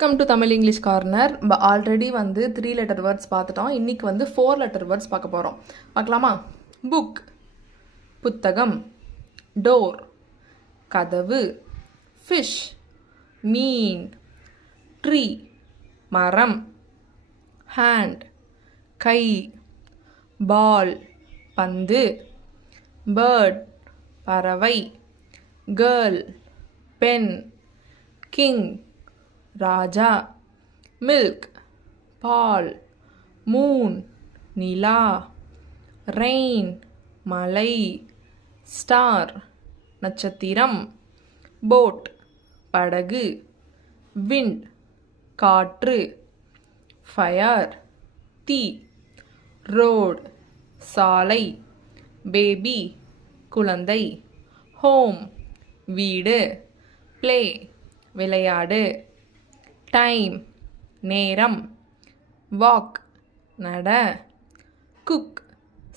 Welcome to Tamil English corner. நம்ம already வந்து 3 letter words பார்த்துட்டோம். இன்றைக்கி வந்து 4 லெட்டர் வேர்ட்ஸ் பார்க்க போகிறோம். பார்க்கலாமா? புக் புத்தகம், டோர் கதவு, ஃபிஷ் மீன், ட்ரீ மரம், ஹேண்ட் கை, பால் பந்து, பேர்ட் பறவை, கேர்ள் பெண், கிங் ராஜா, மில்க் பால், மூன் நிலா, ரெயின் மலை, ஸ்டார் நட்சத்திரம், போட் படகு, விண்ட் காற்று, ஃபயர் தீ, ரோட் சாலை, பேபி குழந்தை, ஹோம் வீடு, ப்ளே விளையாடு, டைம் நேரம், வாக் நட, குக்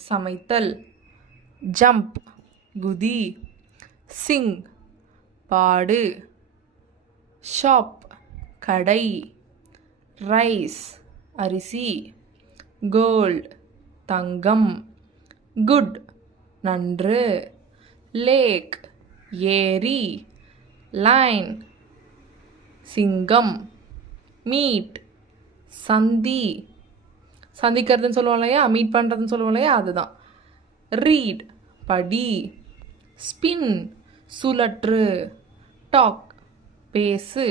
சமைத்தல், ஜம்ப் குதி, சிங் பாடு, ஷாப் கடை, ரைஸ் அரிசி, கோல்ட் தங்கம், குட் நன்று, லேக் ஏரி, லைன் சிங்கம், மீட் சந்திக்கிறதுன்னு சொல்லுவோம் இல்லையா, மீட் பண்ணுறதுன்னு சொல்லுவோம் இல்லையா, அதுதான். ரீட் படி, ஸ்பின் சுழற்று, டாக் பேசு,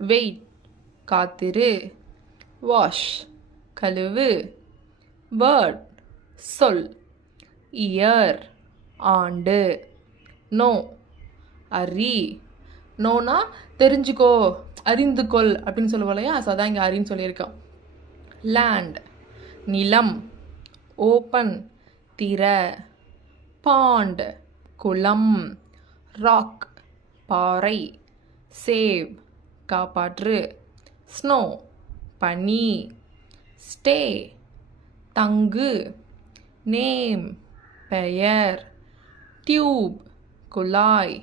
வெயிட் காத்திரு, வாஷ் கழுவு, வேர்ட் சொல், இயர் ஆண்டு, நோ அறி. நோனா தெரிஞ்சுக்கோ, அறிந்து கொள் அப்படின்னு சொல்லுவோம் இல்லையா, ஸோ அதான் இங்கே அறின்னு சொல்லியிருக்கோம். லேண்ட் நிலம், ஓப்பன் திற, பாண்ட் குளம், ராக் பாறை, சேவ் காப்பாற்று, ஸ்னோ பனி, ஸ்டே தங்கு, நேம் பெயர், டியூப் குழாய்,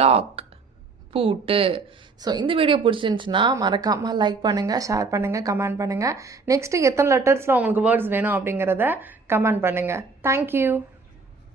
லாக் பூட்டு. ஸோ இந்த வீடியோ பிடிச்சிருந்துச்சுன்னா மறக்காமல் லைக் பண்ணுங்கள், ஷேர் பண்ணுங்கள், கமெண்ட் பண்ணுங்கள். நெக்ஸ்ட்டு எத்தனை லெட்டர்ஸில் உங்களுக்கு வேர்ட்ஸ் வேணும் அப்படிங்கிறத கமெண்ட் பண்ணுங்கள். தேங்க்யூ.